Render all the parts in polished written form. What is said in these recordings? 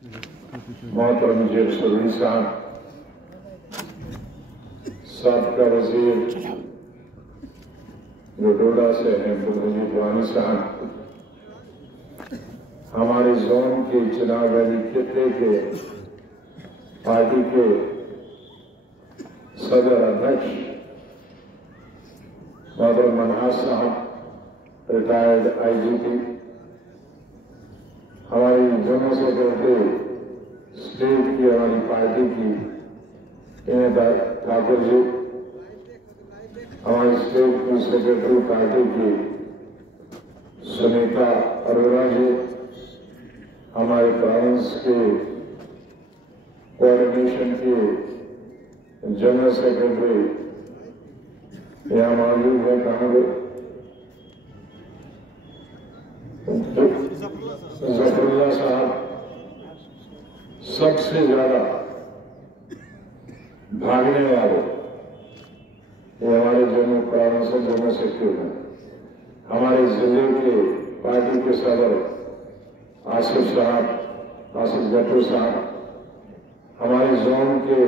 मोहतरम जेब सरूरी साहब, साबका वजीर जो डोडा से हैं अब्दुल वानी साहब, हमारे जोन के चुनाव वैली खिते के पार्टी के सदर अध्यक्ष मोहतरम मनहास साहब, रिटायर्ड IGP, हमारी जनरल सेक्रेटरी स्टेट की हमारी पार्टी की ठाकुर जी, हमारी स्टेट की सेक्रेटरी पार्टी की सुनीता अरोड़ा जी, हमारे प्रोविंस के कोऑर्डिनेशन के जनरल सेक्रेटरी यहाँ मौजूद है, कहाँ गए? जफरुल्लाह साहब, सबसे ज्यादा भागने वाले ये हमारे जम्मू प्रोविंस से जम्मू सेक्रेटरी हैं। हमारे जिले के पार्टी के सदर आसिफ साहब, आसिफ गट्टू साहब, हमारे जोन के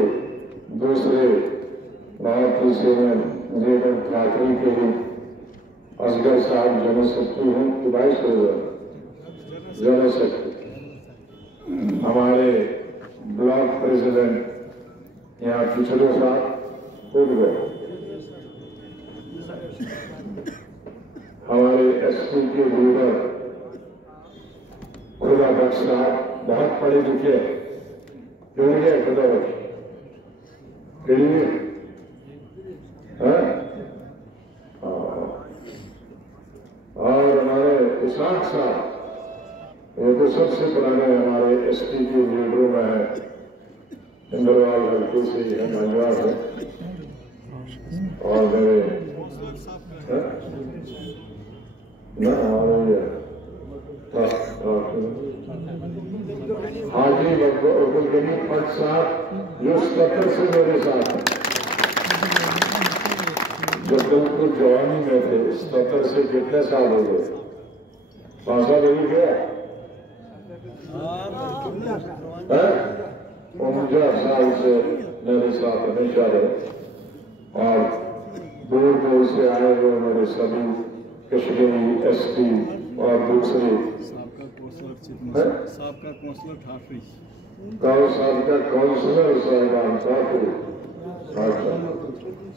दूसरे बहुत ही सीनियर लीडर ठाकरे के लिए असगर साहब जनरल सेक्रेटरी हैं, वाइस जनरल सेक्रेटरी, हमारे ब्लॉक प्रेसिडेंट यहाँ पिछड़े साहब खुद गए, हमारे SP के लीडर खुदा बख्श साहब, बहुत पढ़े लिखे क्यों गए खुदा बख्श के लिए, और हमारे इसाक साहब, ये तो सबसे पुराने हमारे SP के लीडरों में है, इंद्रवाल हल्के से है, मंजवार है, और मेरे न हमारे हाजी अब्दुल गनी भट्ट साहब जो 70 से मेरे साथ हैं, जब बिल्कुल जवानी में थे, 70 से कितने साल हो गए? 5 साल हो गया, 49 साल से मेरे साथ हमेशा रहे, और दूर दूर से आए हुए मेरे सभी कश्मीरी SP और दूसरे साबका कौंसलर ठाकरे, साबका काउंसलर साहिबान ठाकरे,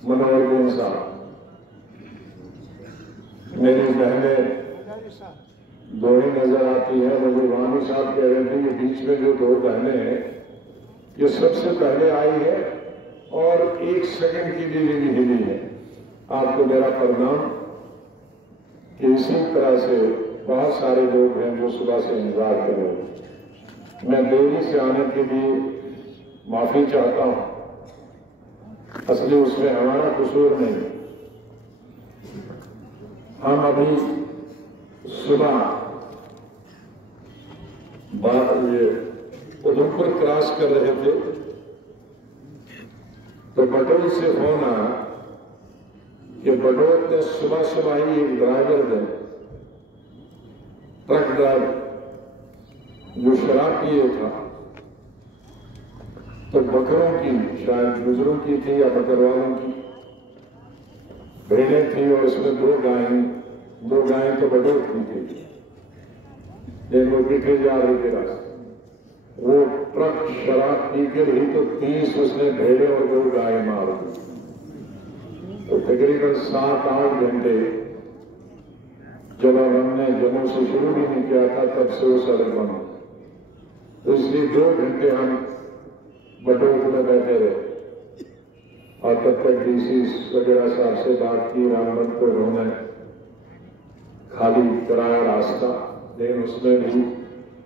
मनोहर साहब, मेरी बहनें दो ही नजर आती है, मुझे वानी साहब कह रहे थे ये बीच में जो 2 बहनें हैं ये सबसे पहले आई है और 1 सेकंड के लिए भी हिली है। आपको मेरा प्रणाम कि इसी तरह से बहुत सारे लोग हैं जो सुबह से इंतजार कर रहे हैं। मैं देरी से आने के लिए माफी चाहता हूं, असली उसमें हमारा कसूर नहीं। हम अभी सुबह ये उधमपुर क्रॉस कर रहे थे तो बटोल से फोन आया कि बटोल ने सुबह सुबह ही एक ड्राइवर ने, ट्रक ड्राइवर जो शराब पिए था, तो बकरों की, शायद गुजरों की थी या बकर वालों की भेड़ें थी, और उसमें 2 गायें तो बटोल की थी, जिन वो पीछे जा रहे थे रास्ते, वो ट्रक शराब पी के रही तो 30 उसने भेड़े और 2 गाय मार दी। तो तकरीबन 7-8 घंटे जब हमने जम्मू से शुरू भी नहीं किया था तब से वो सड़क बंद, तो इसलिए 2 घंटे हम बटोल में बैठे रहे, और तब तक DC वगैरह साहब से बात की, रामबन को उन्होंने खाली कराया रास्ता, लेकिन उसमें भी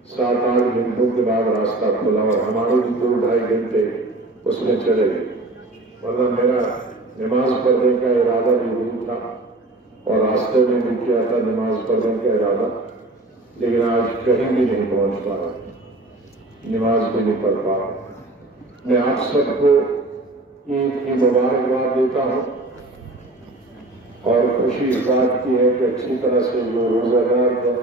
7-8 घंटों के बाद रास्ता खुला, और हमारे भी 2-2.5 घंटे उसमें चले गए, वरना मेरा नमाज पढ़ने का इरादा भी नहीं था, और रास्ते में भी किया था नमाज पढ़ने का इरादा, लेकिन आज कहीं भी नहीं पहुंच पा रहा, नमाज भी नहीं पढ़ पा रहा। मैं आप सबको ईद की मुबारकबाद देता हूं, और खुशी इस बात की है कि अच्छी तरह से जो रोजादार है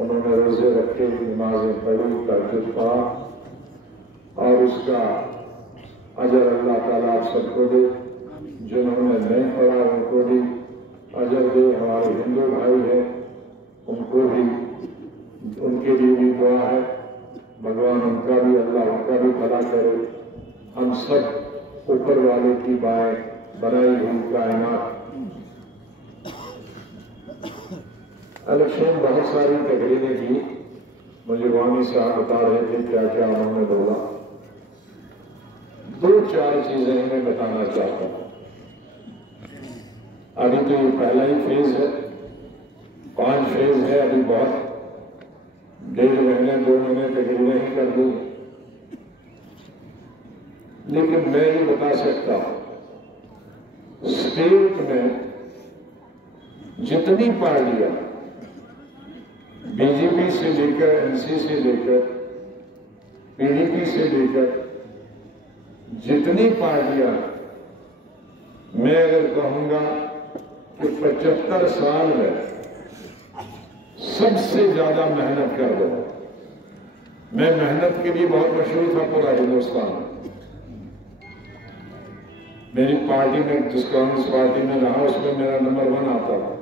उन्होंने रोजे रखे, नमाजें पढ़ी, तहज्जुद पढ़ा और उसका अजर अल्लाह ताला आप सबको दे। जिन्होंने नहीं पढ़ा उनको भी अजर दे। हमारे हिंदू भाई हैं उनको भी, उनके लिए भी दुआ है, भगवान उनका भी, अल्लाह उनका भी भला करे। हम सब ऊपर वाले की बनाई हुई कायनात। इलेक्शन बहुत सारी तकरीरें की, मुझे वानी साहब बता रहे थे क्या क्या उन्होंने बोला। दो चार चीजें मैं बताना चाहता हूं। अभी तो ये पहला ही फेज है, 5 फेज है, अभी बहुत 1.5 महीने 2 महीने तकरीरें ही कर दी। लेकिन मैं ये बता सकता हूं, स्टेट में जितनी पार्टियां बीजेपी से लेकर, एनसी से लेकर, पीडीपी से लेकर जितनी पार्टियां, मैं अगर कहूंगा कि 75 साल में सबसे ज्यादा मेहनत कर दो। मैं मेहनत के लिए बहुत मशहूर था पूरा हिंदुस्तान में। मेरी पार्टी में, जिस कांग्रेस पार्टी में रहा, उसमें मेरा नंबर 1 आता था।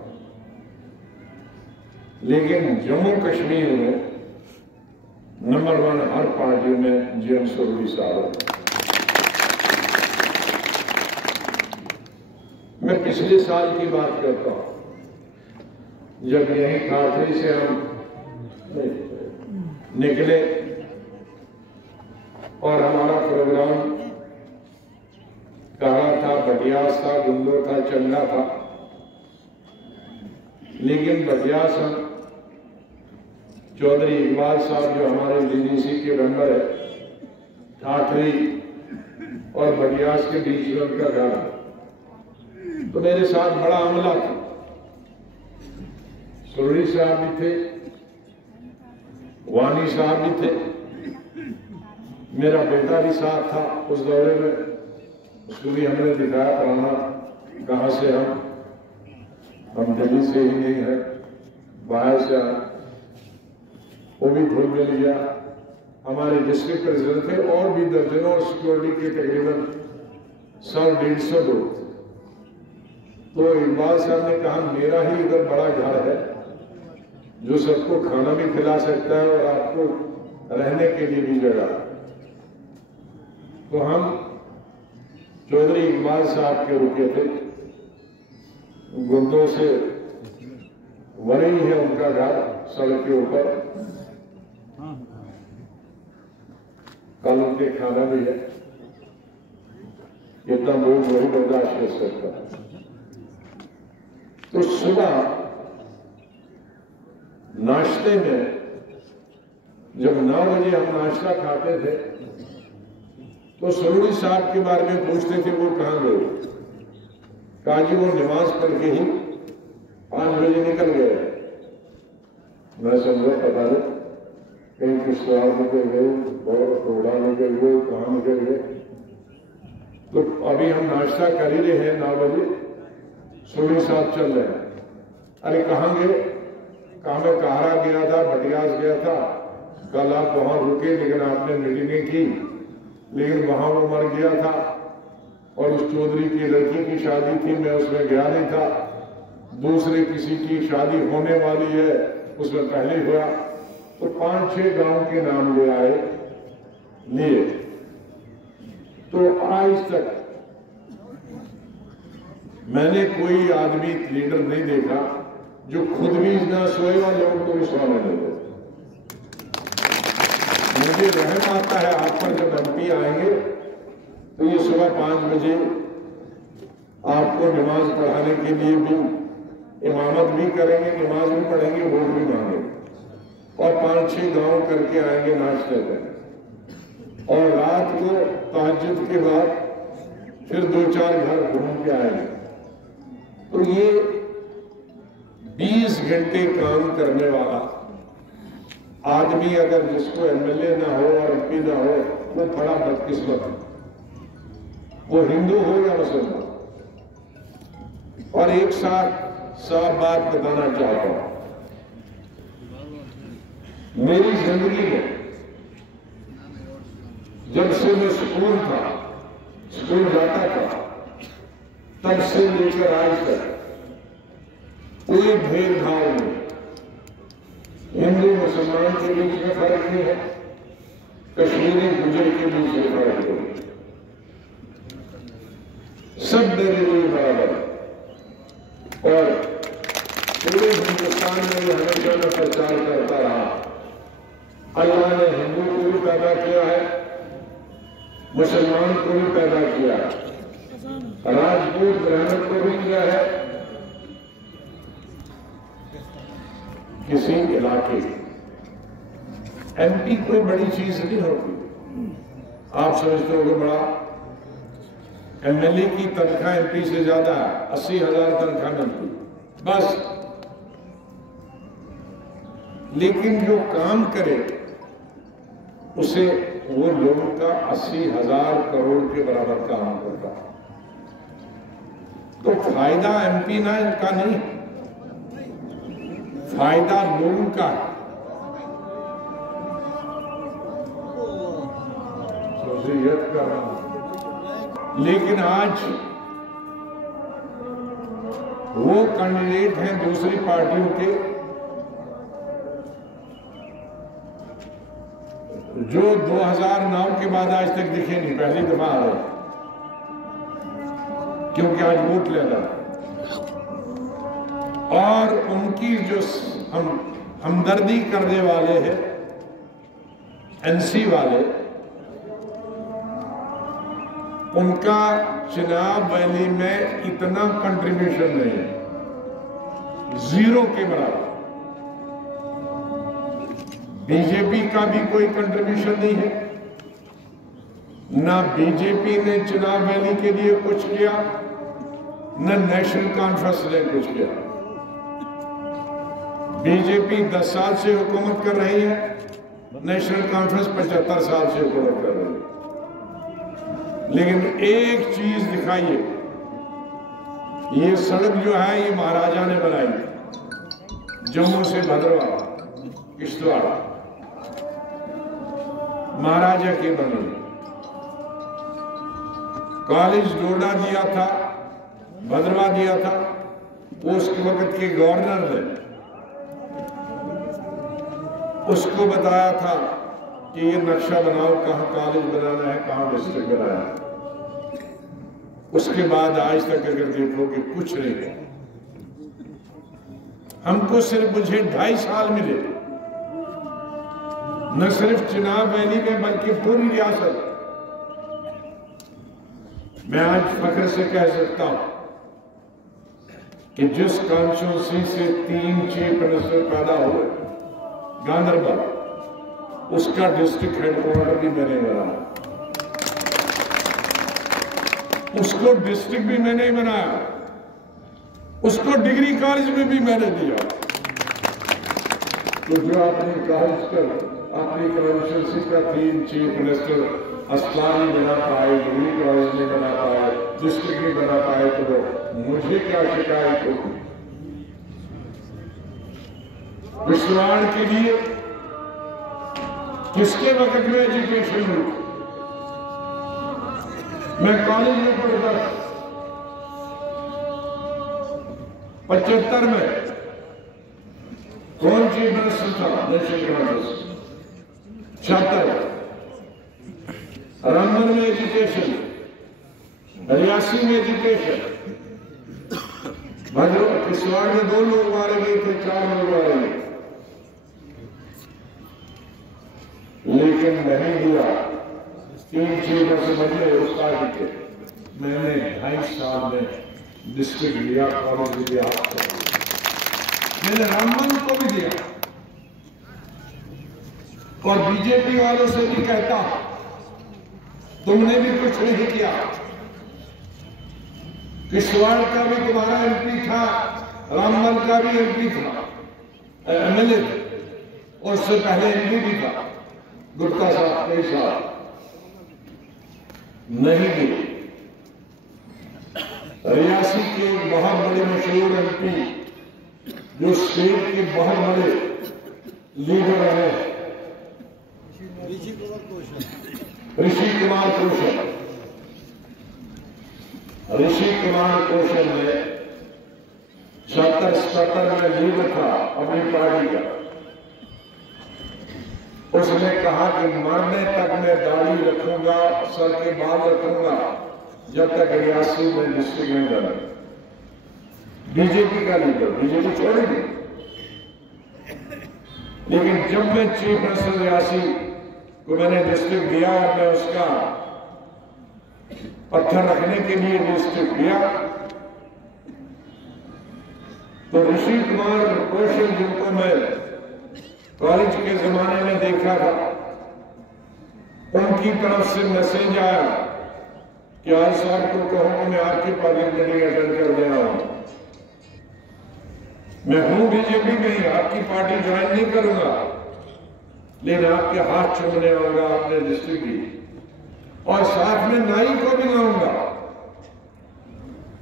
लेकिन जम्मू कश्मीर में नंबर 1 हर पार्टी में जीएम सुरवी साहब। मैं पिछले साल की बात करता हूं, जब यहीं ठाठरी से हम निकले और हमारा प्रोग्राम कहा था, बटियास था, गुंदो था, चंगा था। लेकिन बटियास हम चौधरी इकबाल साहब जो हमारे डीडीसी के मेंबर है, ठाठरी और बटियास के बीच में उनका घर है, तो मेरे साथ बड़ा अमला था। सुरड़ी साहब भी थे, वानी साहब भी थे, मेरा बेटा भी साथ था उस दौरे में। उसको भी हमने दिखाया पुराना, कहां से हम दिल्ली से ही नहीं है, बाहर से वो भी घुल मिल गया। हमारे डिस्ट्रिक्ट प्रेसिडेंट थे और भी दर्जनों सिक्योरिटी के तकरीबन 100-150 लोग। तो इकबाल साहब ने कहा, मेरा ही इधर बड़ा घर है जो सबको खाना भी खिला सकता है और आपको रहने के लिए भी जगह। तो हम चौधरी इकबाल साहब के रुके थे। गुंदों से वरी है उनका घर, सड़क के ऊपर। कल उनके खाना भी है, इतना लोग वही बर्दाश्त कर सकता। तो सुबह नाश्ते में जब 9 बजे हम नाश्ता खाते थे, तो सरूड़ी साहब के बारे में पूछते थे, वो कहां गए? कहा जी वो नमाज पढ़ के ही 5 बजे निकल गए। मैं समझा पता नहीं कहीं किश्तवाड़ निकल गए और रोड़ा निकल गए, कहां निकल गए। तो अभी हम नाश्ता कर ही रहे हैं 9 बजे, सरूड़ी साहब चल रहे हैं। अरे कहां गए? कहा मैं काहरा गया था, बटियास गया था, कल आप वहां रुके लेकिन आपने मीटिंगें की, लेकिन वहां वो मर गया था और उस चौधरी की लड़की की शादी थी, मैं उसमें गया नहीं था। दूसरे किसी की शादी होने वाली है, उसमें पहले हुआ। तो 5-6 गांव के नाम ले आए लिए। तो आज तक मैंने कोई आदमी लीडर नहीं देखा जो खुद भी ना सोए और लोगों को भी सोने नहीं दे। मुझे रहम आता है आप पर, जब एमपी आएंगे तो ये सुबह 5 बजे आपको नमाज पढ़ाने के लिए भी, इमामत भी करेंगे, नमाज भी पढ़ेंगे, वोट भी मांगेंगे और 5-6 गांव करके आएंगे नाश्ते में। और रात को तहज्जुद के बाद फिर 2-4 घर घूम के आएंगे। तो ये 20 घंटे काम करने वाला आदमी अगर जिसको एमएलए ना हो और एमपी ना हो, वो बड़ा बदकिस्मत है, वो हिंदू हो या मुसलमान। और एक साथ साफ बात बताना चाहता हूं, मेरी जिंदगी में जब से मैं स्कूल जाता था, तब से लेकर आज तक कोई भेदभाव नहीं। हिंदू मुसलमान के बीच में फर्क नहीं है, कश्मीरी गुजर के बीच में फर्क नहीं, सब मेरे लिए बराबर है। और पूरे हिंदुस्तान में ये हमेशा मैं प्रचार करता रहा, अल्लाह ने हिंदू को भी पैदा किया है, मुसलमान को भी पैदा किया है, राजपूत ब्राह्मण को भी किया है। किसी इलाके एमपी कोई बड़ी चीज नहीं होती। आप समझते हो कि बड़ा एमएलए की तनख्वाह एमपी से ज्यादा है, 80,000 तनख्वाह मिलती बस। लेकिन जो काम करे उसे वो लोगों का 80,000 करोड़ के बराबर काम करता है। तो फायदा एमपी ना का नहीं, फायदा लोगों का है। सोचियत कर रहा हूं। लेकिन आज वो कैंडिडेट हैं दूसरी पार्टियों के जो 2009 के बाद आज तक दिखे नहीं, पहली दफा आ रहे, क्योंकि आज वोट लेना। और उनकी जो हमदर्दी करने वाले हैं एनसी वाले, उनका चुनाव वैली में इतना कंट्रीब्यूशन नहीं है, 0 के बराबर। बीजेपी का भी कोई कंट्रीब्यूशन नहीं है, ना बीजेपी ने चुनाव रैली के लिए कुछ किया, न नेशनल कॉन्फ्रेंस ने कुछ किया। बीजेपी 10 साल से हुकूमत कर रही है, नेशनल कॉन्फ्रेंस 75 साल से हुकूमत कर रही है। लेकिन एक चीज दिखाइए, ये सड़क जो है ये महाराजा ने बनाई, जम्मू से भद्रवाह किश्तवाड़, महाराजा की बनी। कॉलेज डोडा दिया था, भद्रवाह दिया था, उस वक्त के गवर्नर ने उसको बताया था कि ये नक्शा बनाओ, कहां कॉलेज बनाना है, कहां डिस्ट्रिक्ट बनाना है। उसके बाद आज तक अगर देखोगे कुछ नहीं है। हमको सिर्फ मुझे 2.5 साल मिले, न सिर्फ चुनाव वैली में बल्कि पूरी रियासत। मैं आज फख्र से कह सकता हूं कि जिस कॉन्स्टिट्यूंसी से 3 चीफ मिनिस्टर पैदा हुए गांधरबल, उसका डिस्ट्रिक्ट हेडक्वार्टर भी मैंने बनाया, उसको डिस्ट्रिक्ट भी मैंने ही बनाया, उसको डिग्री कॉलेज में भी मैंने दिया। तो जो अपने कॉलेज पर अपनी कॉन्स्टिट्यूंसी का 3 चीफ मिनिस्टर अस्पताल नहीं बना पाए, डिग्री कॉलेज नहीं बना पाए, डिस्ट्रिक्ट नहीं बना पाए, तो मुझे क्या शिकायत होगी? किश्तवाड़ के लिए किसके वक्त में एजुकेशन हुई? मैं कॉलेज में पढ़ता था 75 में, कौन चीफ मिनिस्टर था? नेशनल कांग्रेस। 76 रामबन में एजुकेशन, रियासी में एजुकेशन, भद्रवाह किश्तवाड़ में 2 लोग मारे गए थे, 4 लोग मारे गए, लेकिन नहीं दिया। 3 चीजों से बदले उसका के मैंने 2.5 साल में डिस्ट्रिक्ट लिया, कॉलेज दिया, मैंने रामबन को भी दिया। और बीजेपी वालों से भी कहता, तुमने भी कुछ नहीं किया। किश्तवाड़ का भी तुम्हारा एमपी था, रामबन का भी एमपी था, एमएलए, और उससे पहले एमपी भी था, गुप्ता साहब कई साल नहीं दी। रियासी के बहुत बड़े मशहूर एमपी, जो स्टेट के बहुत बड़े लीडर हैं, ऋषि कुमार कौशल। ऋषि कुमार कौशल ने 76-77 में लीडर था अपनी पार्टी का। उसने कहा कि मरने तक मैं दाढ़ी रखूंगा, सर के बाल रखूंगा, जब तक रियासी में डिस्ट्रिक्ट में जाना। बीजेपी का लीडर, बीजेपी छोड़ेगी। लेकिन जब मैं चीफ मिनिस्टर रियासी को मैंने डिस्ट्रिक्ट दिया और मैं उसका पत्थर रखने के लिए डिस्ट्रिक्ट दिया, तो ऋषि कुमार कौशल जिनको मैं कॉलेज के जमाने में देखा था, उनकी तरफ से मैसेज आया कि आज साहब को कहो कि मैं आपकी पार्लियामेंट मीटिंग अटेंड कर दे रहा हूं। मैं हूं बीजेपी में ही, आपकी पार्टी ज्वाइन नहीं करूंगा, लेकिन आपके हाथ चूमने आऊंगा अपने डिस्ट्रिक्ट की, और साथ में नाई को भी लाऊंगा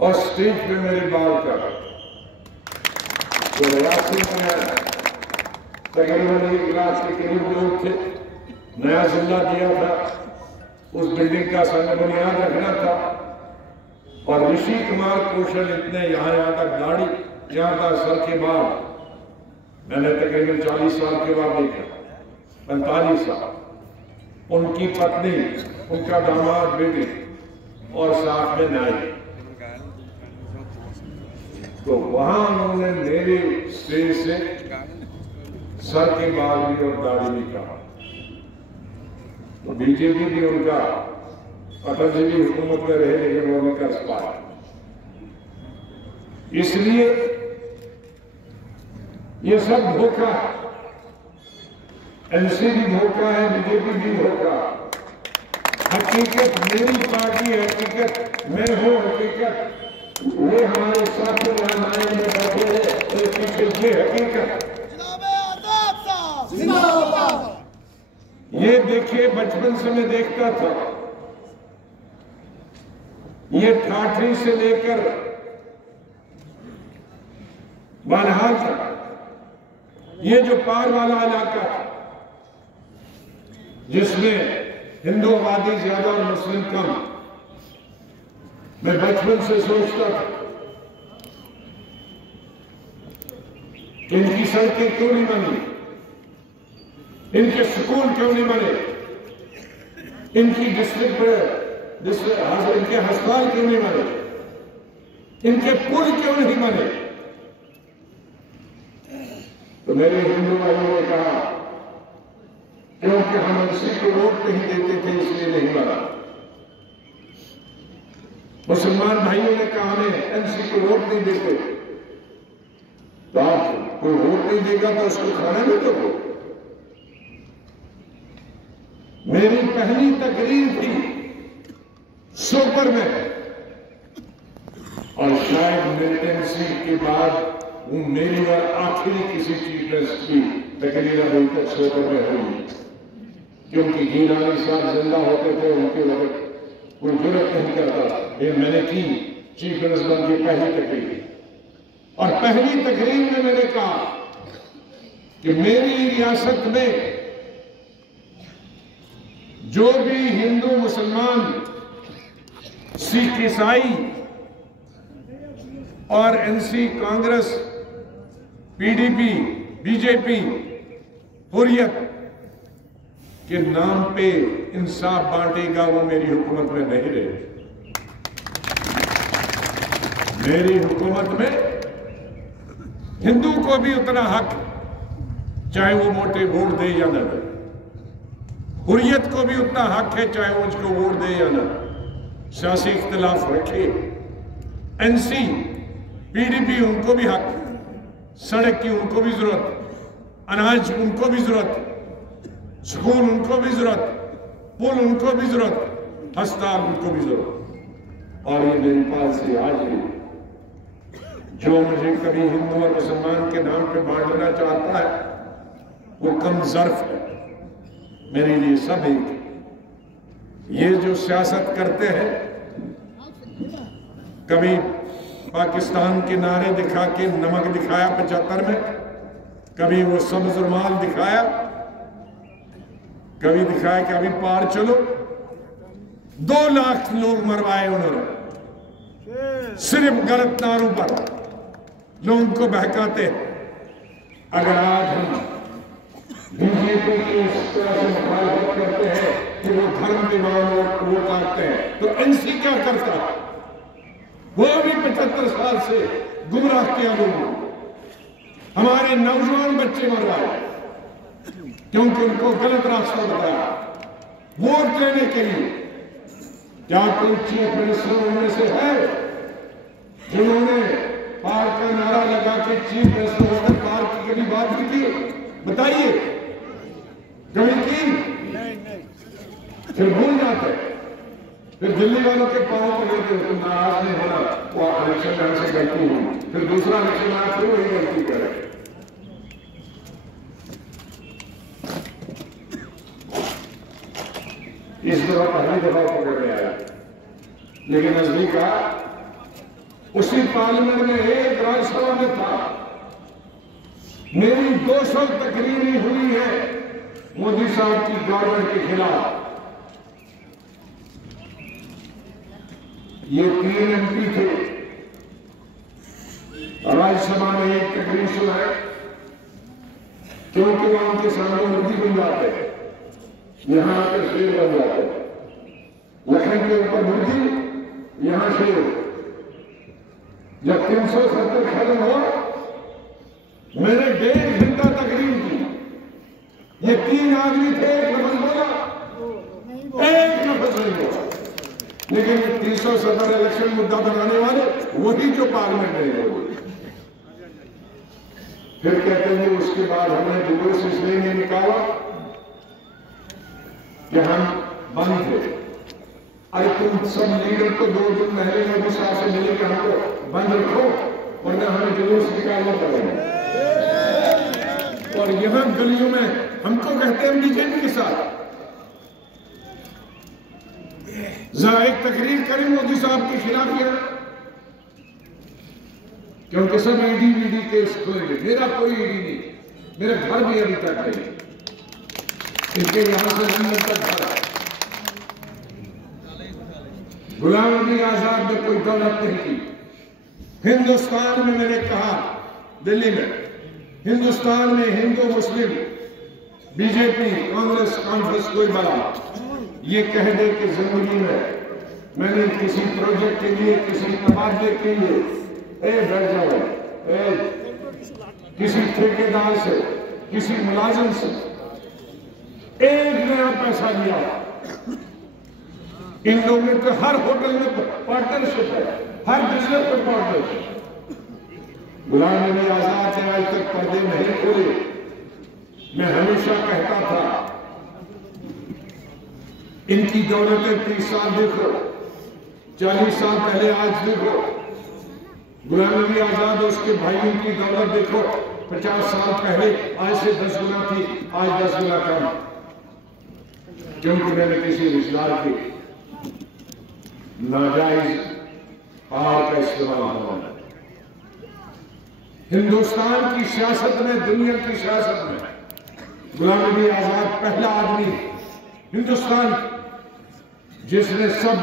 और स्टेज पे मेरी बात कर। तो रियासी में तकरीबन 1 लाख के करीब लोग थे। नया जिला दिया था, उस बिल्डिंग का संग बुनियाद रखना था, और ऋषि कुमार कौशल इतने यहां तक दाढ़ी, यहां तक सर के बाद, मैंने तकरीबन 40 साल के बाद देखा, 45 साल। उनकी पत्नी, उनका दामाद, बेटी और साथ में नाई। तो वहां उन्होंने मेरे स्टेज से सर के बाल भी और दाढ़ी भी कहा। तो बीजेपी भी उनका, अटल जी भी हुकूमत में रहे, लेकिन वो नहीं कर पाया। इसलिए ये सब धोखा है। एनसी भी धोखा है, बीजेपी भी धोखा। हकीकत मेरी पार्टी है, हकीकत मैं हूं, हकीकत ये हमारे साथी रामायण में बैठे हैं, तो पीछे ये हकीकत। ये देखिए, बचपन से मैं देखता था, ये ठाठरी से लेकर बानहाल तक, ये जो पार वाला इलाका था, जिसमें हिंदू आबादी ज्यादा और मुस्लिम कम, मैं बचपन से सोचता था कि इनकी सड़कें क्यों नहीं बनी, इनके स्कूल क्यों नहीं बने, इनकी डिस्ट्रिक्ट इनके अस्पताल क्यों नहीं बने, इनके पुल क्यों नहीं बने। तो मेरे हिंदू भाइयों ने कहा क्योंकि हम एनसी को वोट नहीं देते थे, इसलिए नहीं बना। मुसलमान भाइयों ने कहा हमें एनसी को वोट नहीं देते। तो आप कोई वोट नहीं देगा तो उसको खाना नहीं दो। मेरी पहली तकरीर थी सोपर में, और शायद मिलिटेंसी के बाद वो मेरी और आखिरी किसी चीफ मिनिस्टर की तकरीर अभी तक सोपर में हुई, क्योंकि गिलानी साहब जिंदा होते थे, उनके वक्त कोई जरूरत नहीं करता। लेकिन मैंने की चीफ मिनिस्टर की पहली तकरीर, और पहली तकरीर में मैंने कहा कि मेरी रियासत में जो भी हिंदू, मुसलमान, सिख, ईसाई और NC, Congress, PDP, BJP, Hurriyat के नाम पे इंसाफ बांटेगा, वो मेरी हुकूमत में नहीं रहे। मेरी हुकूमत में हिंदू को भी उतना हक, चाहे वो मोटे वोट दे या न दे। हुर्रियत को भी उतना हक है, चाहे वो उसको वोट दे या न। सियासी इख्तिलाफ रखे। एनसी, पीडीपी, उनको भी हक, सड़क की उनको भी जरूरत, अनाज उनको भी जरूरत, स्कूल उनको भी जरूरत, पुल उनको भी जरूरत, अस्पताल उनको भी जरूरत। और ये मेरी पॉलिसी आज भी, जो मुझे कभी हिंदू और मुसलमान के नाम पे बांटना चाहता है, वो कम ज़र्फ है। मेरे लिए सब एक। ये जो सियासत करते हैं, कभी पाकिस्तान के नारे दिखा के नमक दिखाया 75 में, कभी वो सब्ज रुमाल दिखाया, कभी दिखाया कि अभी पार चलो। 2 लाख लोग मरवाए उन्होंने सिर्फ गलत नारों पर, लोगों को बहकाते। अगर आज हम बीजेपी की इस तरह से मुखालफत करते हैं कि वो धर्म विवाद वो काटते हैं, तो एनसी क्या करता? वो भी 75 साल से गुमराह किया लोगों, हमारे नौजवान बच्चे मरवाए क्योंकि उनको गलत रास्ता बताया वोट लेने के लिए। क्या कोई चीफ मिनिस्टर उनमें से है जिन्होंने पार का नारा लगा के चीफ मिनिस्टर होकर पार की कभी बात भी की? बताइए, कभी की? फिर भूल जाते, फिर दिल्ली वालों के पांव पर लेते हो, तुम नाराज नहीं होना, वो इलेक्शन में से गलती हुई, फिर दूसरा इलेक्शन आया फिर वही गलती करे। इस दफा पहली दफा पकड़ में आया, लेकिन नजदीक का उसी पार्लियामेंट में एक राज्यसभा में था। मेरी 200 तकरीरें हुई है मोदी साहब की गवर्नमेंट के खिलाफ। ये 3 MP थे, राज्यसभा में एक तकरीर सुनाए क्योंकि वहां उनके सामने मुर्गी बन जाते हैं, यहां आकर शेर बन जाते हैं। लखन के ऊपर मुर्गी, यहां शेर। जब 370 खत्म हुआ, मैंने 1.5 घंटा तकरीर की। ये 3 आदमी थे, एक लफ्ज बोला, एक लफ्ज नहीं बोला, लेकिन 370 इलेक्शन मुद्दा बनाने वाले वही जो पार्लियामेंट में बोले। फिर कहते हैं उसके बाद हमने जुलूस इसलिए नहीं निकाला कि हम बंद थे। अरे तुम सब लीडर को 2 दिन पहले मोदी साहब से मिले कि हमको बंद रखो वरना हमें जुलूस निकालना पड़ेगा। और यहां गलियों में हमको कहते हैं बीजेपी के साथ। जरा एक तकरीर करें मोदी साहब के खिलाफ यहां, क्योंकि सब ईडी केस खोलेंगे। मेरा कोई ईडी नहीं, मेरा घर भी अभी तक नहीं, इनके यहां से लंदन तक घर। गुलाम नबी आजाद ने कोई दौलत नहीं की। हिंदुस्तान में मैंने कहा, दिल्ली में, हिंदुस्तान में हिंदू मुस्लिम बीजेपी कांग्रेस कॉन्फ्रेंस कोई बड़ा ये कह दे कि जिंदगी में मैंने किसी प्रोजेक्ट के लिए, किसी तबादले के लिए बैठ जाओ, किसी ठेकेदार से, किसी मुलाजिम से एक नया पैसा लिया। इन लोगों के हर होटल में पार्टनरशिप है, हर बिजनेस में पार्टनरशिप। गुलाम नबी आजाद ने आज तक पर्दे नहीं खोले। मैं हमेशा कहता था इनकी दौलतें 30 साल देखो, 40 साल पहले आज देखो। गुलाम नबी आजाद और उसके भाइयों की दौलत देखो, 50 साल पहले आज से 10 गुना थी, आज 10 गुना कम, क्योंकि मैंने किसी रिश्तेदार की नाजायज पावर का इस्तेमाल होना। हिंदुस्तान की सियासत में, दुनिया की सियासत में गुलाम नबी आजाद पहला आदमी हिंदुस्तान जिसने सब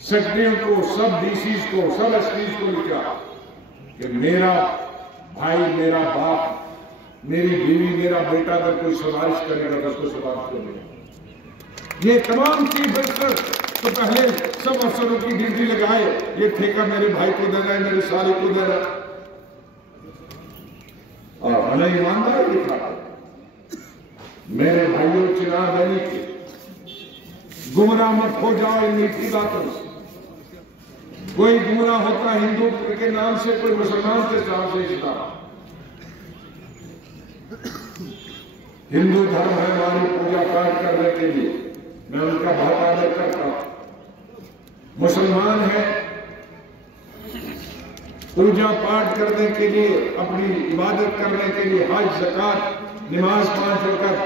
सेक्रेटरियों को, सब डीसीज को, सब एसपीज को लिखा कि मेरा भाई, मेरा बाप, मेरी बीवी, मेरा बेटा अगर कोई सिफारिश करेगा तो उसको सिफारिश करेगा। ये तमाम चीफ मिनिस्टर तो पहले सब अफसरों की ड्यूटी लगाए, ये ठेका मेरे भाई को देना है, मेरे साले को देना है, और भले ईमानदार लिखा। मेरे भाइयों चुनाव देने के गुमराह मत हो जाओ इन मीठी बातों से। कोई गुमराह होता हिंदू के नाम से, कोई मुसलमान के नाम से इसका। हिंदू धर्म है हमारी पूजा पाठ करने के लिए, मैं उनका बहुत आदर करता हूं। मुसलमान है पूजा पाठ करने के लिए, अपनी इबादत करने के लिए, हज, ज़कात, नमाज 5 वक्त,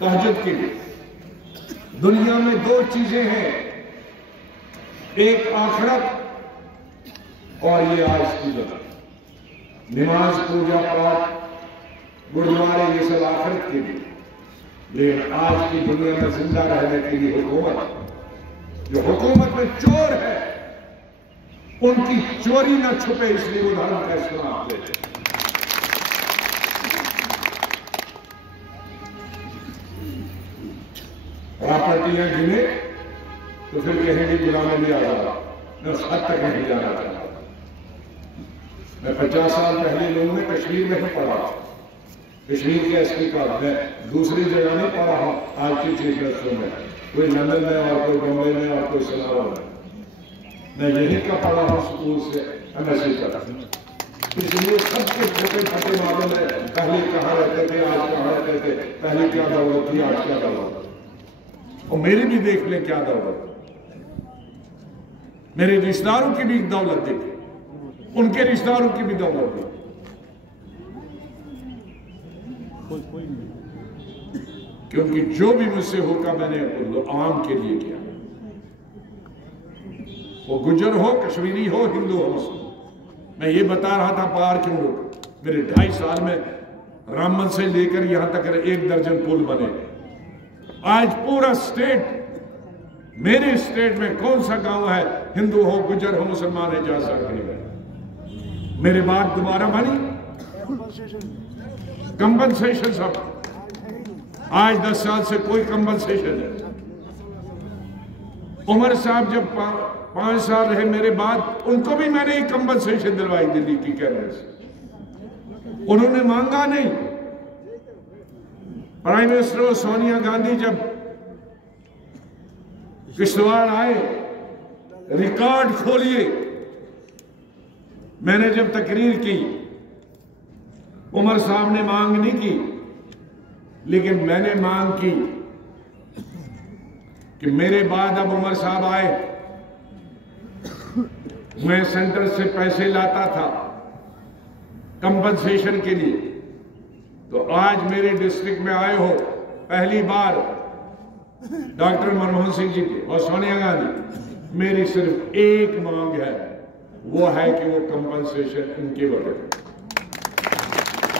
तहज्जुद के लिए। दुनिया में 2 चीजें हैं, एक आखिरत और ये आज की जगह। नमाज, पूजा पाठ, गुरुद्वारे, ये सब आखिरत के लिए। लेकिन आज की दुनिया में जिंदा रहने के लिए हुकूमत, जो हुकूमत में चोर है, उनकी चोरी ना छुपे, इसलिए वो धर्म का इस्तेमाल लेते। प्रॉपर्टियां गिने तो फिर कहेंगे गुलाम अली आजाद, मैं उस हद तक नहीं जाना चाहता। मैं 50 साल पहले लोगों ने कश्मीर में ही पढ़ा, कश्मीर के एसपी का, मैं दूसरी जगह नहीं पढ़ा हूं। आज की चीफ मिनिस्टर में कोई लंदन में और कोई बॉम्बे में और कोई सिलावर में, मैं यही का पढ़ा हूं स्कूल से एमएससी तक। इसलिए सबके छोटे छोटे मामलों में पहले कहाँ रहते थे, आज कहाँ रहते थे, पहले क्या दौलत थी, आज क्या दौलत, और मेरी भी देख ले क्या दौलत, मेरे रिश्तेदारों की भी दौलत देखे, उनके रिश्तेदारों की भी दौलत देखे। क्योंकि जो भी मुझसे होगा मैंने आम के लिए किया, वो गुजर हो, कश्मीरी हो, हिंदू हो, मुस्लिम। मैं ये बता रहा था बाहर क्यों लोग, मेरे 2.5 साल में रामबन से लेकर यहां तक 1 दर्जन पुल बने। आज पूरा स्टेट, मेरे स्टेट में कौन सा गांव है हिंदू हो, गुजर हो, मुसलमान है, जा सकते। मेरे बात दोबारा बनी, कंपनसेशन सब। आज 10 साल से कोई कंपनसेशन है। उमर साहब जब 5 साल रहे मेरे बाद, उनको भी मैंने एक कंपनसेशन दिलवाई दिल्ली की कैबिनेट से, उन्होंने मांगा नहीं। प्राइम मिनिस्टर सोनिया गांधी जब किश्तवाड़ आए, रिकॉर्ड खोलिए, मैंने जब तकरीर की, उमर साहब ने मांग नहीं की, लेकिन मैंने मांग की कि मेरे बाद अब उमर साहब आए, मैं सेंटर से पैसे लाता था कंपनसेशन के लिए, तो आज मेरे डिस्ट्रिक्ट में आए हो पहली बार डॉक्टर मनमोहन सिंह जी के और सोनिया गांधी, मेरी सिर्फ एक मांग है, वो है कि वो कंपनसेशन इनके बगैर।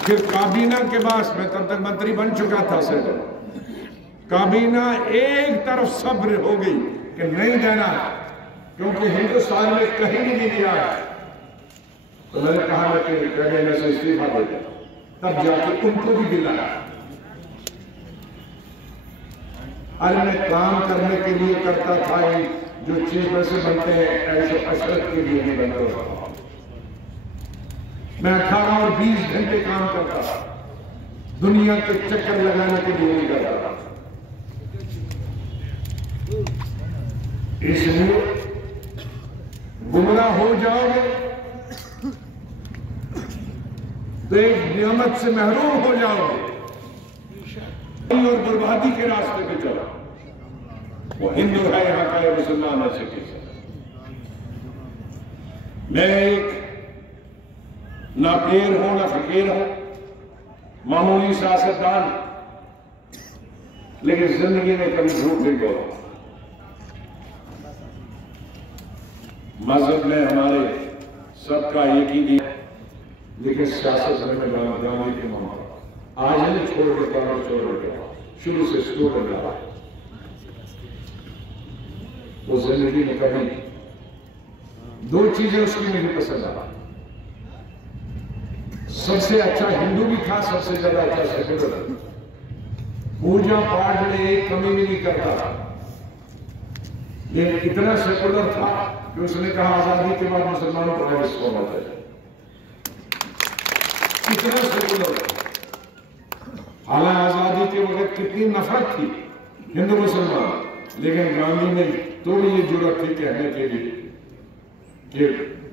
फिर काबीना के बाद, मैं तब तक मंत्री बन चुका था सेंटर, काबीना एक तरफ सब्र हो गई कि नहीं देना, क्योंकि हिंदुस्तान में कहीं भी नहीं दिया। तो मैंने कहा मैं कैबिनेट से इस्तीफा देता, तब जाके उनको भी दिलाया। अरे मैं काम करने के लिए करता था, जो चीज से बनते हैं ऐसे अशरत के लिए नहीं बनते था। मैं 18 और 20 घंटे काम करता था, दुनिया के चक्कर लगाने के लिए नहीं करता था। इसलिए गुमराह हो जाओगे तो एक नियामत से महरूम हो जाओगे और बर्बादी के रास्ते पे चलो। वो हिंदू है यहां का, मुसलमान है सिख। मैं एक ना पीर हूं ना फकीर हूं, मामूली सियासतदान, लेकिन जिंदगी में कभी झूठ नहीं बोला। मजहब में हमारे सबका एक ही दिन, लेकिन सियासत में गांधी के मामला आज नहीं छोड़ के काम छोड़ के शुरू से स्टूडेंट रहा, वो जिंदगी में कभी 2 चीजें उसकी मुझे पसंद आ। सबसे अच्छा हिंदू भी था, सबसे ज्यादा अच्छा सेकुलर। पूजा पाठ में एक कमी भी नहीं करता था, लेकिन इतना सेकुलर था कि उसने कहा आजादी के बाद मुसलमानों को राइट्स होना चाहिए। इतना सेकुलर, हालांकि आजादी के वक्त कितनी नफरत थी हिंदू मुसलमान, लेकिन गांधी ने तो भी ये जरूरत थी कहने के लिए कि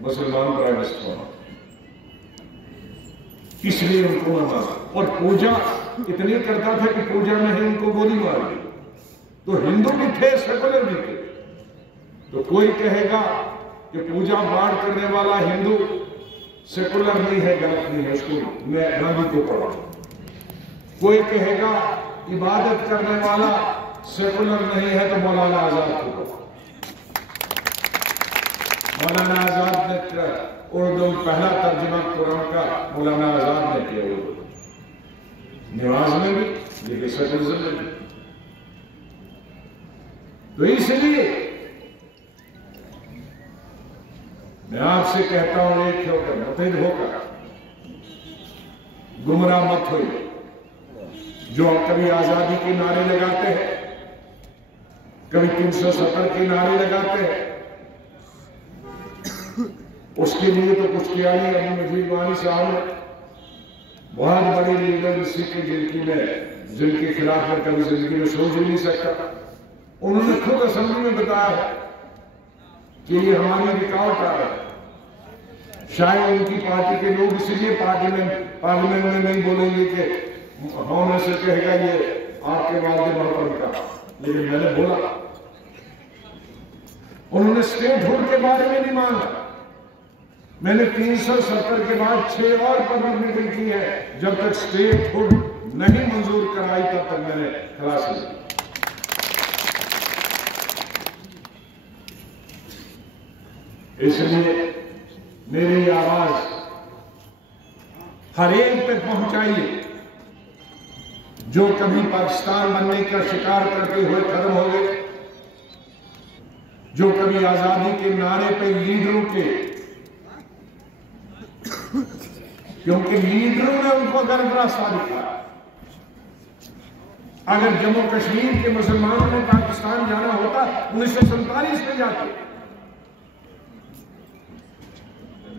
मुसलमान प्राइवेट होना, इसलिए उनको माना। और पूजा इतनी करता था कि पूजा में ही उनको गोली मार दी। तो हिंदू भी थे, सेकुलर भी थे। तो कोई कहेगा कि पूजा पाठ करने वाला हिंदू सेकुलर नहीं है, गलत नहीं है, उसको मैं गांधी को पढ़ा। कोई कहेगा इबादत करने वाला सेकुलर नहीं है, तो मौलाना आजाद को। मौलाना आजाद ने उर्दू पहला तर्जुमा कुरान का मौलाना आजाद ने किया, नवाज में भी, लेकिन सेकुलरिज्म में भी। तो इसलिए मैं आपसे कहता हूं, एक होकर मुतहिद होकर गुमराह मत होइए। जो कभी आजादी के नारे लगाते हैं, कभी 370 के नारे लगाते हैं, उसके लिए तो कुछ किया नहीं। अभी मुझीब वानी साहब ने बहुत बड़ी लीडर इसी की जिनके खिलाफ मैं कभी जिंदगी में सोच ही नहीं सकता। उन्होंने खुद असेंबली में बताया कि ये हमारी रुकावट आ रहा है। शायद उनकी पार्टी के लोग इसलिए पार्लियामेंट में नहीं बोलेंगे कि होने से कहेगा ये आपके वालिद मोहतरम का, लेकिन मैंने बोला। उन्होंने स्टेटहुड के बारे में नहीं मांगा। मैंने 370 के बाद 6 और पब्लिक मीटिंग की है। जब तक स्टेटहुड नहीं मंजूर कराई तब तक मैंने खलास नहीं। इसलिए मेरी आवाज हर एक तक पहुंचाइए। जो कभी पाकिस्तान बनने का शिकार करते हुए खत्म हो गए, जो कभी आजादी के नारे पे लीडरों के, क्योंकि लीडरों ने उनको गलत रास्ता दिखाया। अगर जम्मू कश्मीर के मुसलमानों ने पाकिस्तान जाना होता 1947 में जाते,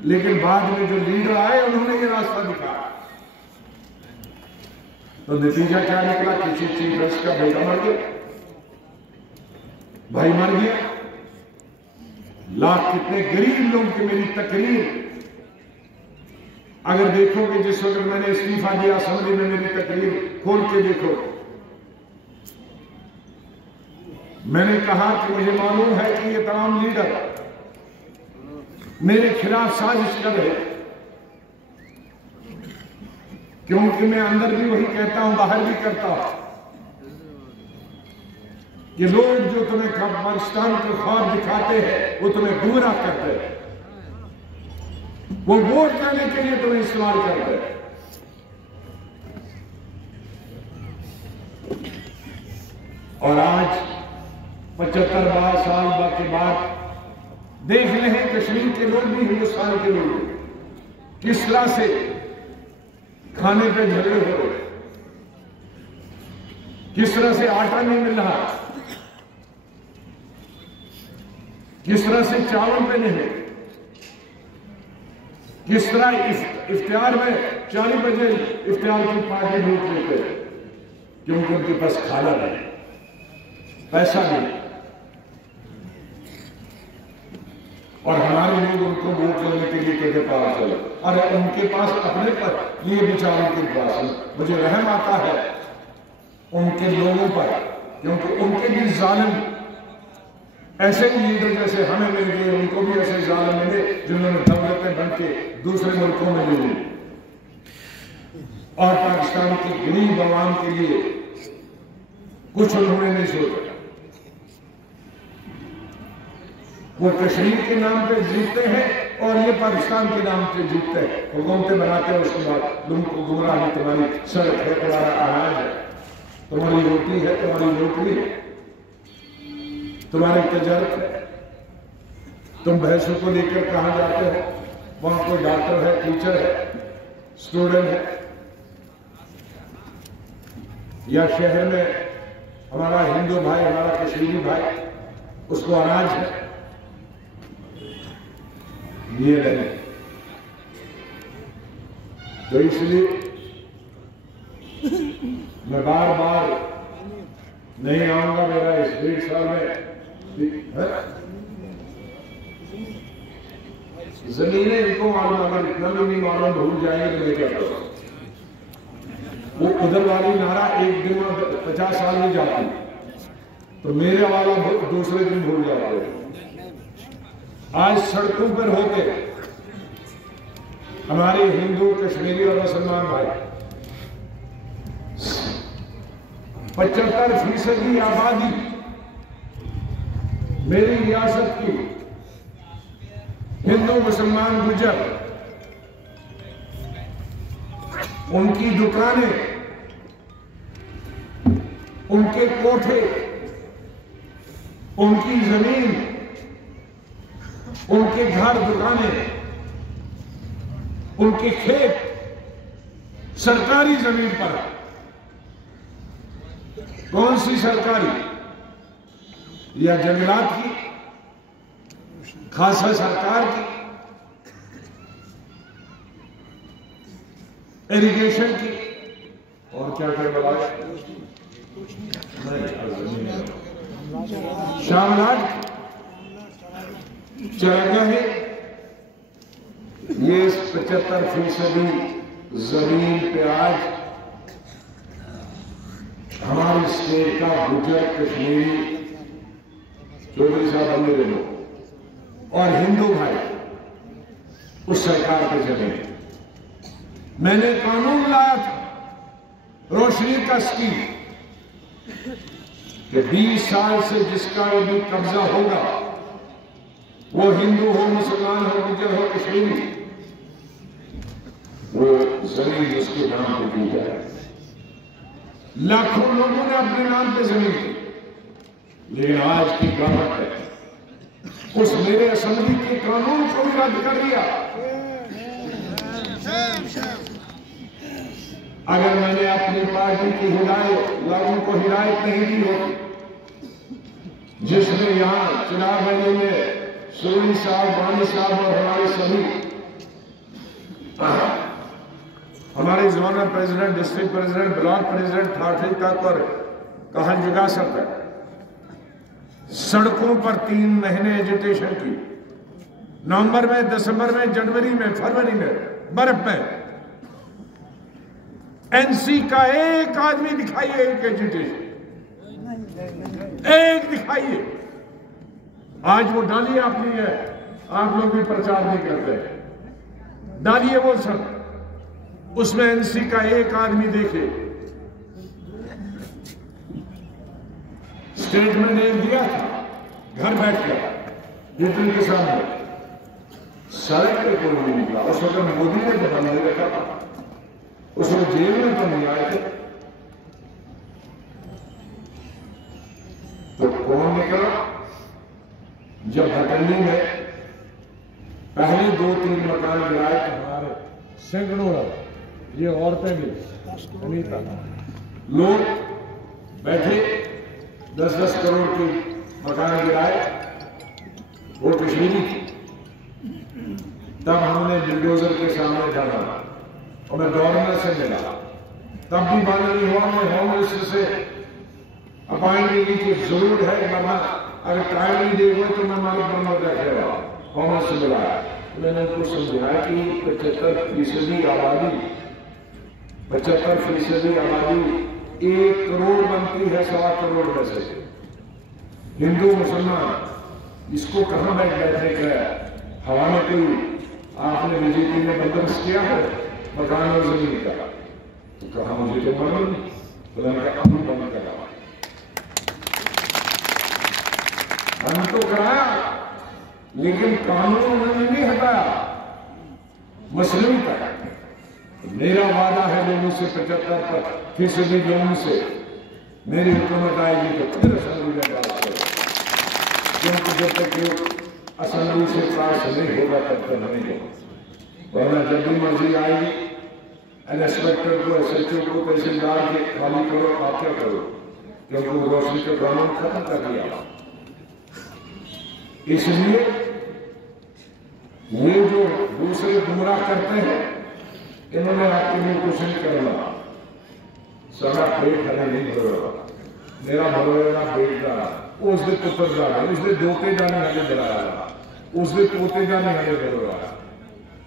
लेकिन बाद में जो लीडर आए उन्होंने ये रास्ता दिखाया। तो नतीजा क्या निकला? किसी चीफ जस्टिस का बेटा मर गया, भाई मर गया। लाख कितने गरीब लोग की मेरी तकरीर अगर देखोगे, जिस वक्त मैंने इस्तीफा दिया असेंबली में, मेरी तकरीर खोल के देखो। मैंने कहा कि मुझे मालूम है कि ये तमाम लीडर मेरे खिलाफ साजिश कर रहे, क्योंकि मैं अंदर भी वही कहता हूं, बाहर भी करता हूं कि लोग जो तुम्हें पाकिस्तान के ख्वाब दिखाते हैं वो तुम्हें गुमराह करते हैं, वो वोट करने के लिए तुम्हें इस्तेमाल करते हैं। और आज 75 साल के बाद देख रहे हैं कश्मीर के लोग भी, हिंदुस्तान के लोग भी, किस तरह से खाने पे झगड़े हो रहे, किस तरह से आटा नहीं मिल रहा, किस तरह से चावल पे नहीं, किस तरह इफ्तार में 40 बजे इफ्तार की पार्टी लूट लेते हैं, क्योंकि उनके पास खाना नहीं, पैसा नहीं, और हमारे लोग उनको वोट लेने के लिए कहते पास चलो। अरे उनके पास अपने पर ये बेचारों के पास, मुझे रहम आता है उनके लोगों पर, क्योंकि उनके भी जालिम ऐसे ही लीडर जैसे हमें मिल गए, उनको भी ऐसे जालिम मिले जिन्होंने दौलतें बन के दूसरे मुल्कों में ले ली और पाकिस्तान की गरीब आवाम के लिए कुछ उन्होंने नहीं सोचा। वो कश्मीर के नाम पे जीतते हैं और ये पाकिस्तान के नाम पे जीतते हैं, हुकूमतें बनाते हैं, उसके बाद लोगों को गुमराह है, तुम्हारी सड़क है, तुम्हारा अनाज है, तुम्हारी रोटी है, तुम्हारी नौकरी है, तुम्हारी तजारत है। तुम भैंसों को लेकर कहां जाते हो, वहां कोई डॉक्टर है, टीचर है, स्टूडेंट है, या शहर में हमारा हिंदू भाई, हमारा कश्मीरी भाई, उसको अनाज है, ये नहीं। तो इसलिए मैं बार बार नहीं आऊंगा, मेरा इस 1.5 साल में जमीनें इनको मालूम, अगर इतना भी नहीं मालूम भूल जाएंगे तो मैं क्या करूं। वो उधर वाली नारा एक दिन में 50 साल में जाती, तो मेरे वाला दूसरे दिन भूल जाते हैं। आज सड़कों पर होते हमारे हिंदू, कश्मीरी और मुसलमान भाई, 75% आबादी मेरी रियासत की हिंदू, मुसलमान, गुजर, उनकी दुकानें, उनके कोठे, उनकी जमीन, उनके घर दुकानें, उनके खेत सरकारी जमीन पर। कौन सी सरकारी? या जंगलात की, खासा सरकार की, इरिगेशन की, और क्या क्या बोला, शामलाट, चरगाहे। ये 75% जमीन पे आज हमारे स्टेट का गुजर, कश्मीरी, चौधरी साहब, मेरे लोग और हिंदू भाई उस सरकार पे जमीन। मैंने कानून लाया था, रोशनी का स्कीम, कि 20 साल से जिसका भी कब्जा होगा, वो हिंदू हो, मुसलमान हो, गुजर हो, कश्मीरी, वो जमीन उसके नाम पे दी जाए। लाखों लोगों ने अपने नाम पे जमीन दी, लेकिन आज की गवर्नमेंट है उस मेरे असेंबली के कानून को भी रद्द कर दिया। अगर मैंने अपनी पार्टी की हिदायत, लोगों को हिदायत नहीं दी होती, जिसमें यहां चुनाव वैली में सोनी साहब, वानी साहब और हमारे सभी हमारे zonal president, district president, block president, ठाठे तक और कहा जगह सब सड़कों पर 3 महीने एजिटेशन की, नवंबर में, दिसंबर में, जनवरी में, फरवरी में, बर्फ में। एनसी का एक आदमी दिखाइए, एक एजिटेशन, एक दिखाइए। आज वो डालिए अपनी है, आप लोग भी प्रचार नहीं करते, डालिए वो सब, उसमें एनसी का एक आदमी देखे। स्टेट में ने दिया था, घर बैठ गया यूपी के सामने, सड़क पे कोई नहीं निकला। उस वक्त मोदी ने तो बंद नहीं रखा था, उसमें जेल में तो नहीं आए थे, तो कौन निकला? जब भटंडी में पहले 2-3 मकान गिराए तो हमारे सैकड़ों, ये औरतें भी, अनीता, लोग बैठे, 10-10 करोड़ के मकान गिराए, वो कश्मीरी थी। तब हमने बुलडोजर के सामने डाला और मैं गवर्नर से मिला, तब भी मालूम नहीं हुआ। मैं होम मिनिस्टर से अपॉइंटमेंट ली कि जरूर है, वरना अगर टाइम नहीं दे हुए तो मैं मालूम बनना रखेगा। होम मिनिस्टर से मिला, मैंने उनको समझाया कि 75% आबादी 1 करोड़ बनती है 1.25 करोड़ में से हिंदू मुसलमान, इसको कहां बैठने का है? हवा में कोई आपने बीजेपी ने बंदोबस्त किया है मकान और जमीन का? तो कहा मुझे तो मालूम नहीं, बोला मैं अभी बंद करा, बंद तो कराया, लेकिन कानून उन्होंने नहीं हटाया। मसलन तक मेरा वादा है लोगों से 75% लोगों से मेरी हुकूमत आएगी तो फिर असेंबली में बात करें, क्योंकि जब तक असेंबली से पास नहीं होगा तब तक नहीं होगा। वरना जब भी मर्जी आएगी, इंस्पेक्टर को, SHO को, तहसीलदार के खाली करो, आप क्या करो, क्योंकि वो रोशनी का कानून खत्म कर दिया। इसलिए ये जो दूसरे गुमराह करते हैं, इन्होंने आपके लिए कुछ नहीं करना। सारा पेट हमें नहीं भरोगा, मेरा भरोगा बेटा, उसके पुत्र जाना, उसके दोते जाने हमें बनाया, उसके पोते जाने हमें भरोगा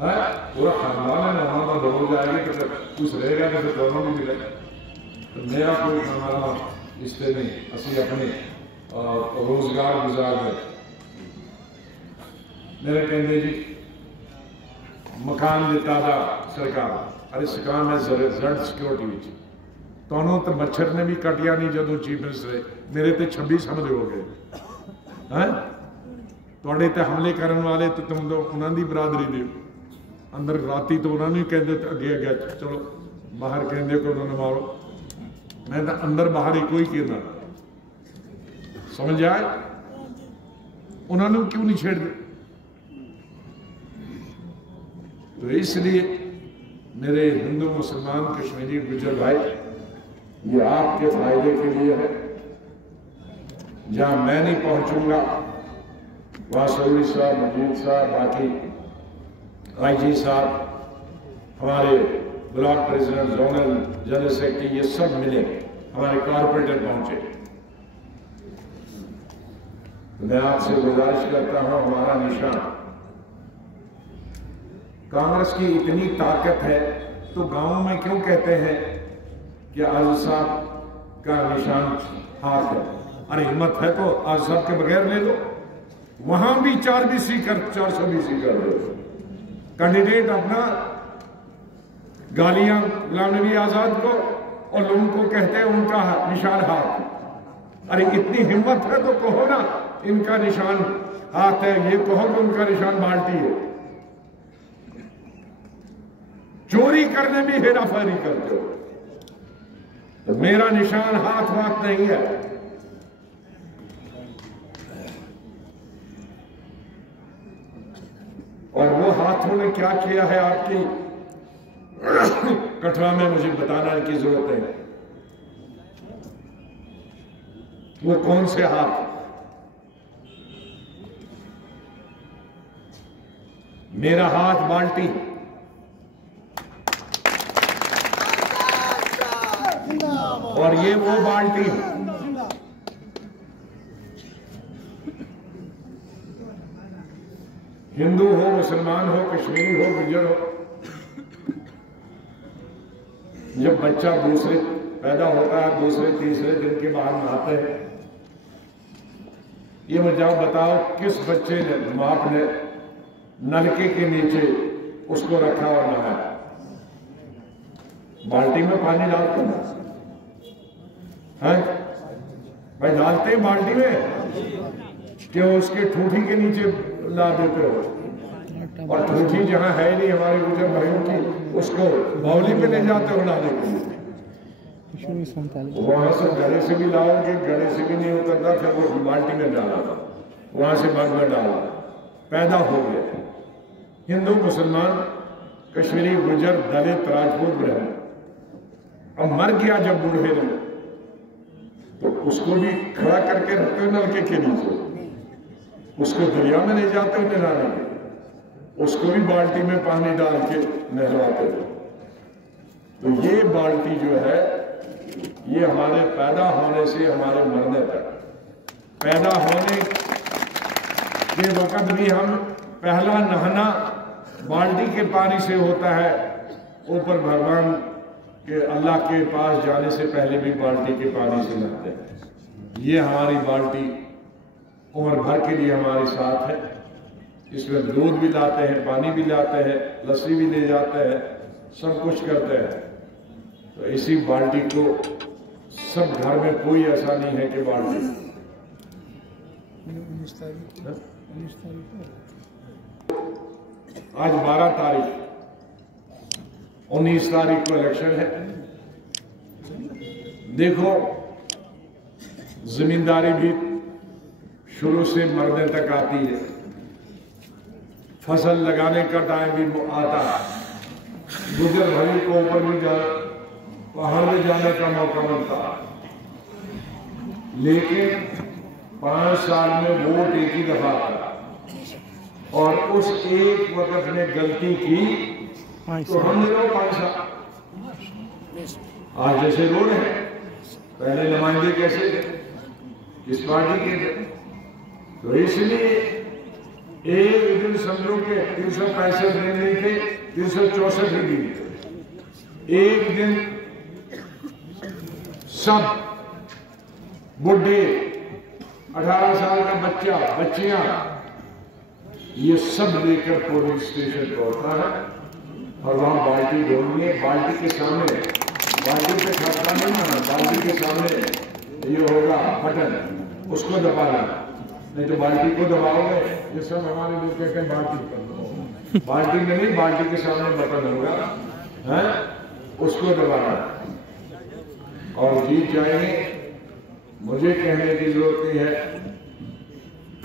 है, पूरा खानदान है ना, वहां पर भरो जाएगी तो कुछ रहेगा तो फिर दोनों भी मिलेगा। तो मेरा कोई हमारा इससे नहीं, असली अपने रोजगार गुजार है। मेरे कहते जी मकान दिता था सरकार, अरे सरकार में जड सिक्योरिटी ਤੁਹਾਨੂੰ तो मच्छर ने भी कटिया नहीं जो चीफ मिनिस्टर मेरे ते 26 हमले हो गए हैं, थोड़े ते हमले करने वाले तो तुम तो उन्होंने बरादरी दे अंदर राती तो उन्होंने कहते अगे अगे चलो बाहर कहते को उन्होंने मारो, मैं तो अंदर बाहर एक ही कहना, समझ आए। उन्होंने क्यों नहीं छेड़ दी? तो इसलिए मेरे हिंदू मुसलमान कश्मीरी गुजर भाई, ये आपके फायदे के लिए है। जहां मैं नहीं पहुंचूंगा वहां सऊदी साहब, मजीद साहब, बाकी आईजी साहब, हमारे block president, zonal general secretary, ये सब मिले, हमारे कॉर्पोरेटर पहुंचे। तो मैं आपसे गुजारिश करता हूं, हमारा निशान, कांग्रेस की इतनी ताकत है तो गांव में क्यों कहते हैं कि आज़ाद साहब का निशान हाथ है? अरे हिम्मत है तो आज़ाद साहब के बगैर ले लो, वहां भी 420 कर 420 कर दो। कैंडिडेट अपना गालियां गुलाम नबी आजाद को और लोगों को कहते हैं उनका निशान हाथ। अरे इतनी हिम्मत है तो कहो ना इनका निशान हाथ है, ये कहो कि उनका निशान बाल्टी है। चोरी करने में हेराफेरी करते हो, तो मेरा निशान हाथ वाथ नहीं है। और वो हाथों ने क्या किया है आपकी कटरा में, मुझे बताने की जरूरत है। वो कौन से हाथ? मेरा हाथ बाल्टी, और ये वो बाल्टी। हिंदू हो, मुसलमान हो, कश्मीरी हो, गुर्जर हो, जब बच्चा दूसरे पैदा होता है, दूसरे तीसरे दिन के बाद नहाते हैं, ये मुझे बताओ किस बच्चे ने, बाप ने नलके के नीचे उसको रखा और नहाया? बाल्टी में पानी डालते हैं भाई, डालते हैं बाल्टी में, क्यों उसके ठूठी के नीचे ला देते हो? और ठूठी जहां है नहीं हमारे गुजर भाइयों की, उसको बावली पे ले जाते हो नहाने के लिए। वहां से गड़े से भी लाओगे, गड़े से भी नहीं उतरता, फिर वो बाल्टी में डाला, वहां से मग में डाला, पैदा हो गया। हिंदू, मुसलमान, कश्मीरी, गुजर, दलित, राजपूत, ब्राह्मण, अब मर गया जब बूढ़े ने, तो उसको भी खड़ा करके रखते हो नलके के नीचे, उसको दरिया में ले जाते हो नहलाने के, उसको भी बाल्टी में पानी डाल के नहलाते हो। तो ये बाल्टी जो है, ये हमारे पैदा होने से हमारे मरने तक, पैदा होने के वक्त भी हम पहला नहाना बाल्टी के पानी से होता है, ऊपर भगवान के अल्लाह के पास जाने से पहले भी बाल्टी के पानी से नहाते हैं। ये हमारी बाल्टी उम्र भर के लिए हमारे साथ है। इसमें दूध भी लाते हैं, पानी भी लाते हैं, लस्सी भी ले जाते हैं, सब कुछ करते हैं। तो इसी बाल्टी को सब घर में कोई ऐसा नहीं है कि बाल्टी, आज 12 तारीख, 19 तारीख को इलेक्शन है। देखो, जिम्मेदारी भी शुरू से मरने तक आती है, फसल लगाने का टाइम भी आता है, गुजर भाई को ऊपर भी पहाड़ में जाने का मौका मिलता है, लेकिन 5 साल में वोट एक ही दफा आता, और उस एक वक्त में गलती की तो हम लोग 5 साल। आज जैसे रोड है, पहले नुमाइंदे कैसे थे, किस पार्टी के थे, तो इसलिए एक दिन समझो के 365 दिन नहीं थे, 364 ही दिन थे। एक दिन सब बुढ़े, 18 साल का बच्चा, बच्चियां, ये सब लेकर पोलिंग स्टेशन पहुंचता है और वहां बाल्टी ढूंढनी है। बाल्टी के सामने, बाल्टी पे खटका नहीं ना, बाल्टी के सामने ये होगा बटन, उसको दबाना, नहीं तो बाल्टी को दबाओगे, ये सब हमारे लोग कहते हैं बाल्टी कर दो, बाल्टी में नहीं, बाल्टी के सामने बटन होगा, है उसको दबाना और जीत जाएंगे। मुझे कहने की जरूरत नहीं है,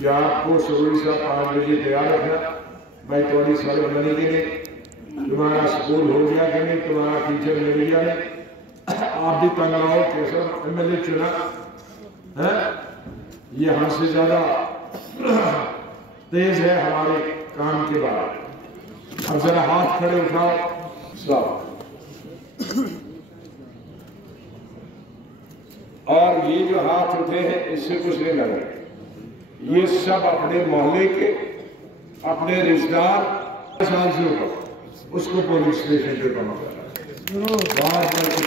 कि आपको सुबह से 5 बजे तैयार रखना, भाई तुम्हारी सड़क बनी कि नहीं, तुम्हारा स्कूल हो गया कि नहीं, तुम्हारा टीचर मिल गया नहीं, आप भी तंग रहो कैसा MLA चुना है। ये हमसे ज्यादा तेज है हमारे काम के बाद। अब जरा हाथ खड़े उठाओ सब। और ये जो हाथ उठे हैं इससे कुछ नहीं लगे, ये सब अपने मोहल्ले के अपने रिश्तेदार साल से ऊपर उसको पुलिस स्टेशन पे पहुंचा। बात करके